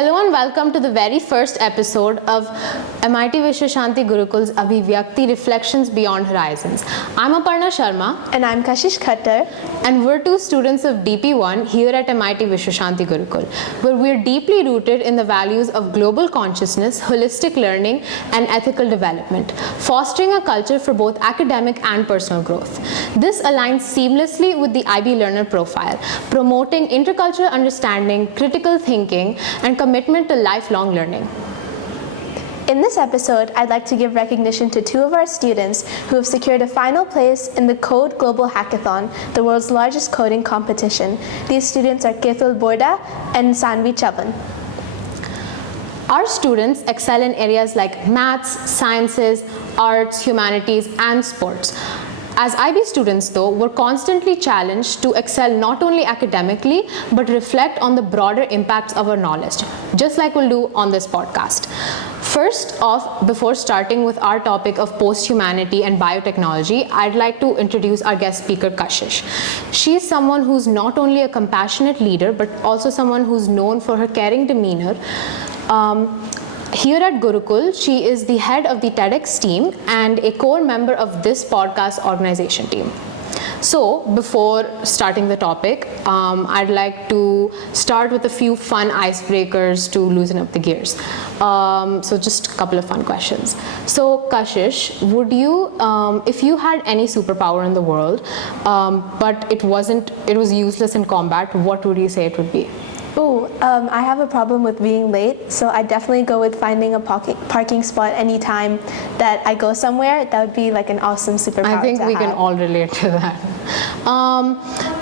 Hello and welcome to the very first episode of MIT Vishwashanti Gurukul's Abhivyakti Reflections Beyond Horizons. I'm Aparna Sharma. And I'm Kashish Khattar. And we're two students of DP1 here at MIT Vishwashanti Gurukul, where we're deeply rooted in the values of global consciousness, holistic learning, and ethical development, fostering a culture for both academic and personal growth. This aligns seamlessly with the IB learner profile, promoting intercultural understanding, critical thinking, and commitment to lifelong learning. In this episode, I'd like to give recognition to two of our students who have secured a final place in the Code Global Hackathon, the world's largest coding competition. These students are 𝗖𝗛𝗢𝗡𝗘𝗟 and 𝗖𝗛𝗡𝗙𝗪. Our students excel in areas like maths, sciences, arts, humanities, and sports. As IB students, though, we're constantly challenged to excel not only academically, but reflect on the broader impacts of our knowledge, just like we'll do on this podcast. First off, before starting with our topic of post-humanity and biotechnology, I'd like to introduce our guest speaker, Kashish. She's someone who's not only a compassionate leader, but also someone who's known for her caring demeanor. Here at Gurukul, she is the head of the TEDx team and a core member of this podcast organization team. So, before starting the topic, I'd like to start with a few fun icebreakers to loosen up the gears. So just a couple of fun questions. So, Kashish, would you, if you had any superpower in the world, but it was useless in combat, what would you say it would be? I have a problem with being late, so I definitely go with finding a parking spot anytime that I go somewhere. That would be like an awesome superpower. I think we can all relate to that.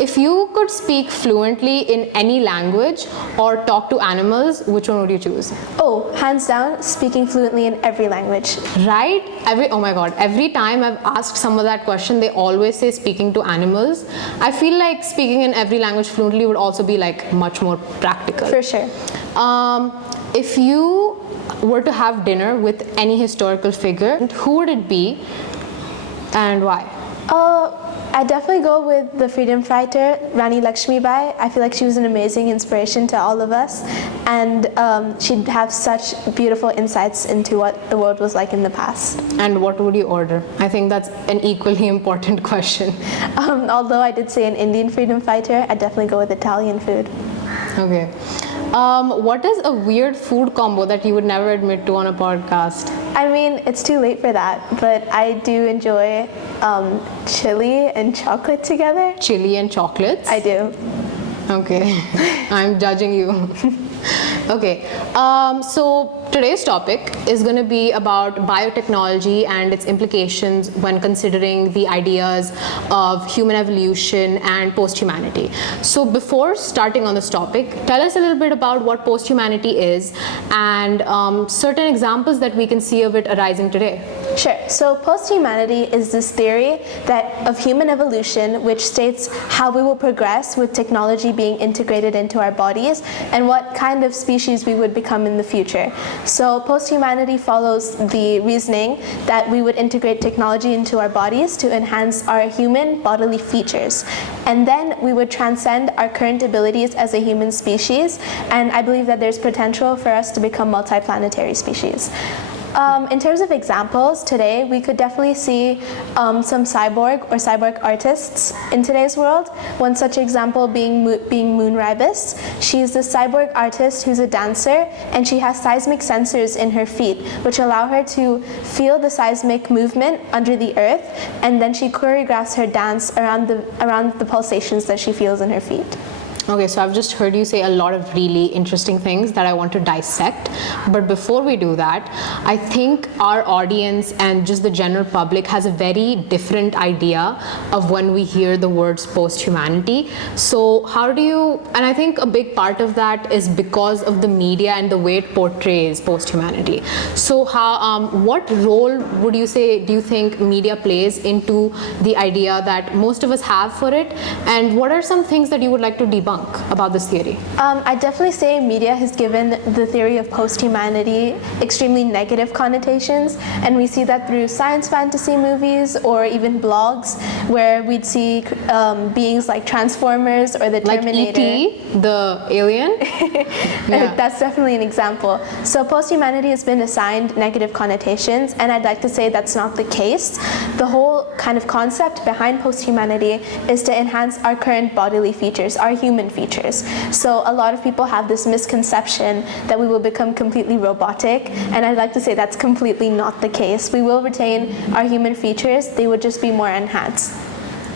If you could speak fluently in any language or talk to animals, which one would you choose? Oh, hands down, speaking fluently in every language. Right? Oh my god, every time I've asked someone that question, they always say speaking to animals. I feel like speaking in every language fluently would also be like much more practical. For sure. If you were to have dinner with any historical figure, who would it be and why? I definitely go with the freedom fighter, Rani Lakshmibai. I feel like she was an amazing inspiration to all of us, and she'd have such beautiful insights into what the world was like in the past. And what would you order? I think that's an equally important question. Although I did say an Indian freedom fighter, I'd definitely go with Italian food. Okay. What is a weird food combo that you would never admit to on a podcast? I mean, it's too late for that, but I do enjoy chili and chocolate together. Chili and chocolates? I do. Okay, I'm judging you. Okay, so today's topic is going to be about biotechnology and its implications when considering the ideas of human evolution and post-humanity. So before starting on this topic, tell us a little bit about what post-humanity is and certain examples that we can see of it arising today. Sure. So post-humanity is this theory of human evolution which states how we will progress with technology being integrated into our bodies and what kind of species we would become in the future. So post-humanity follows the reasoning that we would integrate technology into our bodies to enhance our human bodily features. And then we would transcend our current abilities as a human species, and I believe that there's potential for us to become multiplanetary species. In terms of examples, today we could definitely see some cyborg artists in today's world. One such example being Moon Ribis. She's a cyborg artist who's a dancer, and she has seismic sensors in her feet, which allow her to feel the seismic movement under the earth, and then she choreographs her dance around the pulsations that she feels in her feet. Okay, so I've just heard you say a lot of really interesting things that I want to dissect. But before we do that, I think our audience and just the general public has a very different idea of when we hear the words post-humanity. So how do you, and I think a big part of that is because of the media and the way it portrays post-humanity. So what role do you think media plays into the idea that most of us have for it? And what are some things that you would like to debunk? debunk about this theory? I definitely say media has given the theory of post-humanity extremely negative connotations, and we see that through science fantasy movies or even blogs where we'd see beings like Transformers or the Like Terminator. E.T., the alien? Yeah. That's definitely an example. So post-humanity has been assigned negative connotations, and I'd like to say that's not the case. The whole kind of concept behind post-humanity is to enhance our current bodily features, our human features. So a lot of people have this misconception that we will become completely robotic, and I'd like to say that's completely not the case. We will retain our human features, they would just be more enhanced.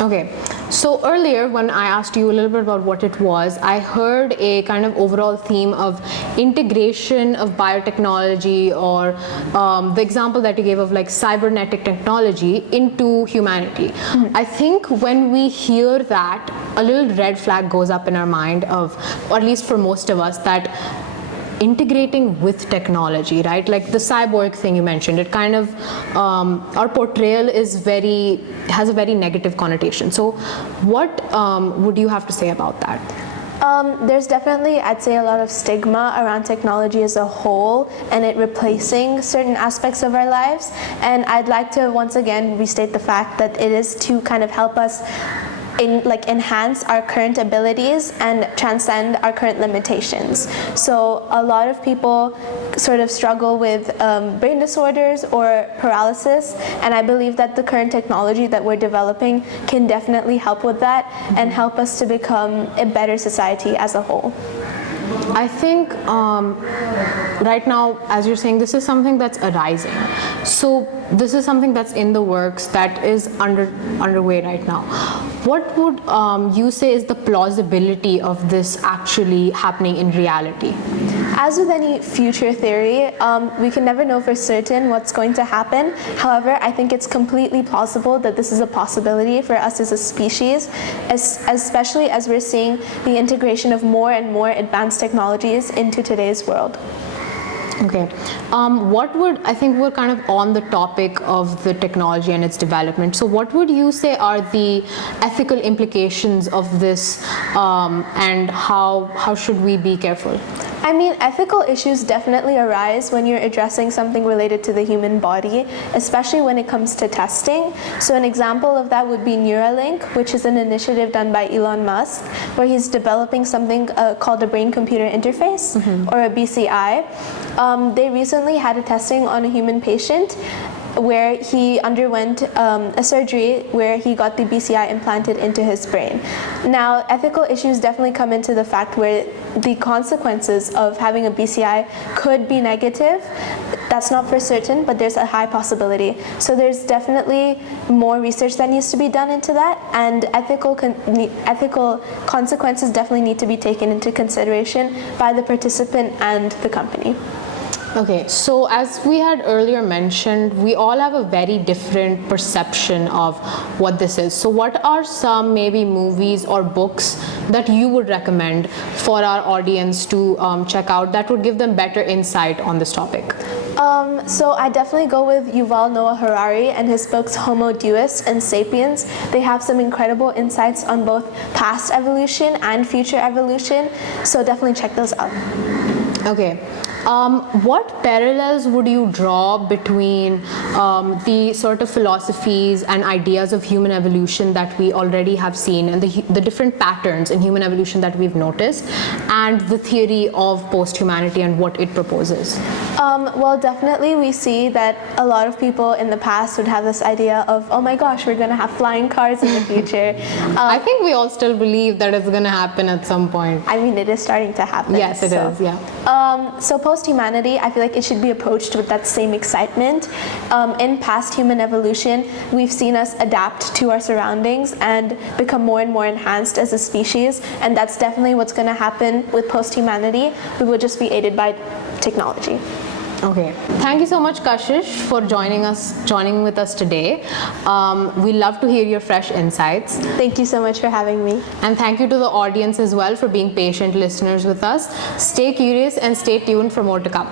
Okay, so earlier when I asked you a little bit about what it was, I heard a kind of overall theme of integration of biotechnology, or the example that you gave of like cybernetic technology into humanity. Mm-hmm. I think when we hear that, a little red flag goes up in our mind of, or at least for most of us, that integrating with technology, right? Like the cyborg thing you mentioned, it kind of, our portrayal is has a very negative connotation. So what would you have to say about that? There's definitely, I'd say, a lot of stigma around technology as a whole and it replacing certain aspects of our lives. And I'd like to once again restate the fact that it is to kind of help us enhance our current abilities and transcend our current limitations. So a lot of people sort of struggle with brain disorders or paralysis, and I believe that the current technology that we're developing can definitely help with that and help us to become a better society as a whole. I think right now, as you're saying, this is something that's arising. So this is something that's in the works, that is underway right now. What would you say is the plausibility of this actually happening in reality? As with any future theory, we can never know for certain what's going to happen. However, I think it's completely plausible that this is a possibility for us as a species, especially as we're seeing the integration of more and more advanced technologies into today's world. Okay. I think we're kind of on the topic of the technology and its development. So what would you say are the ethical implications of this, and how should we be careful? I mean, ethical issues definitely arise when you're addressing something related to the human body, especially when it comes to testing. So an example of that would be Neuralink, which is an initiative done by Elon Musk, where he's developing something called a brain-computer interface, or a BCI. They recently had a testing on a human patient where he underwent a surgery where he got the BCI implanted into his brain. Now, ethical issues definitely come into the fact where the consequences of having a BCI could be negative. That's not for certain, but there's a high possibility. So there's definitely more research that needs to be done into that, and ethical consequences definitely need to be taken into consideration by the participant and the company. Okay, so as we had earlier mentioned, we all have a very different perception of what this is. So what are some maybe movies or books that you would recommend for our audience to check out that would give them better insight on this topic? So I definitely go with Yuval Noah Harari and his books Homo Deus and Sapiens. They have some incredible insights on both past evolution and future evolution, so definitely check those out. Okay. What parallels would you draw between the sort of philosophies and ideas of human evolution that we already have seen, and the different patterns in human evolution that we've noticed, and the theory of post-humanity and what it proposes? Well, definitely we see that a lot of people in the past would have this idea of, oh my gosh, we're going to have flying cars in the future. I think we all still believe that it's going to happen at some point. I mean, it is starting to happen. Yes, it is, yeah. So post-humanity, I feel like it should be approached with that same excitement. In past human evolution, we've seen us adapt to our surroundings and become more and more enhanced as a species, and that's definitely what's going to happen with post-humanity. We will just be aided by technology. Okay. Thank you so much, Kashish, for joining with us today. We love to hear your fresh insights. Thank you so much for having me. And thank you to the audience as well for being patient listeners with us. Stay curious and stay tuned for more to come.